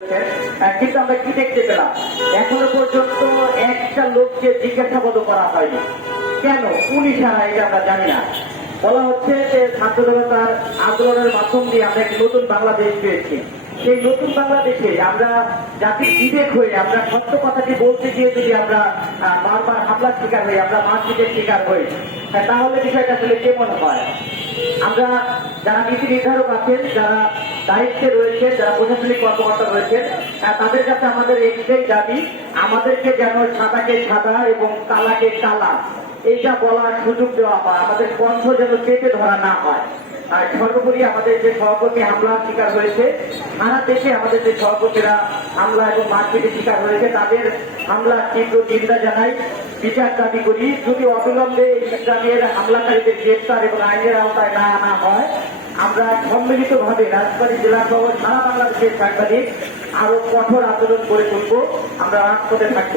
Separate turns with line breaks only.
আহ, কিন্তু আমরা কি দেখতে পেলাম? এখনও পর্যন্ত একটা লোককে জিজ্ঞাসাবাদ করা হয়নি। কেন? পুলিশ ছাড়া এটা আমরা জানি না। বলা হচ্ছে যে ছাত্র জনতার আন্দোলনের মাধ্যম দিয়ে আমরা একটি নতুন বাংলাদেশ পেয়েছি। সেই নতুন বাংলাদেশে আমরা জাতির বিবেক হয়ে আমরা সত্য কথাটি বলতে গিয়ে যদি আমরা বারবার হামলার শিকার হই আমরা মারপিটের শিকার হই হ্যাঁ, তাহলে বিষয়টা আসলে কেমন হয়? আমরা যারা নীতি নির্ধারক আছেন, যারা দায়িত্বে রয়েছেন, যারা প্রশাসনিক কর্মকর্তা রয়েছেন তাদের কাছে আমাদের একটাই দাবি, আমাদেরকে যেন সাদাকে সাদা এবং কালাকে কালা, এইটা বলার সুযোগ দেওয়া হয়, আমাদের কণ্ঠ যেন চেপে ধরা না হয়। আর সর্বোপরি আমাদের যে সহকর্মী হামলার শিকার হয়েছে সারা দেশে আমাদের যে সহকর্মীরা হামলা এবং মারপিটের শিকার হয়েছে, তাদের হামলার তীব্র চিন্তা জানাই। বিচার দাবি করি যদি অবিলম্বে ইসলামের হামলাকারীদের গ্রেপ্তার এবং আইনের আওতায় না আনা হয়। আমরা সম্মিলিত ভাবে রাজবাড়ী জেলা সহ সারা বাংলাদেশের সাংবাদিক আরও কঠোর আন্দোলন করে তুলব। আমরা রাজপথে থাকব।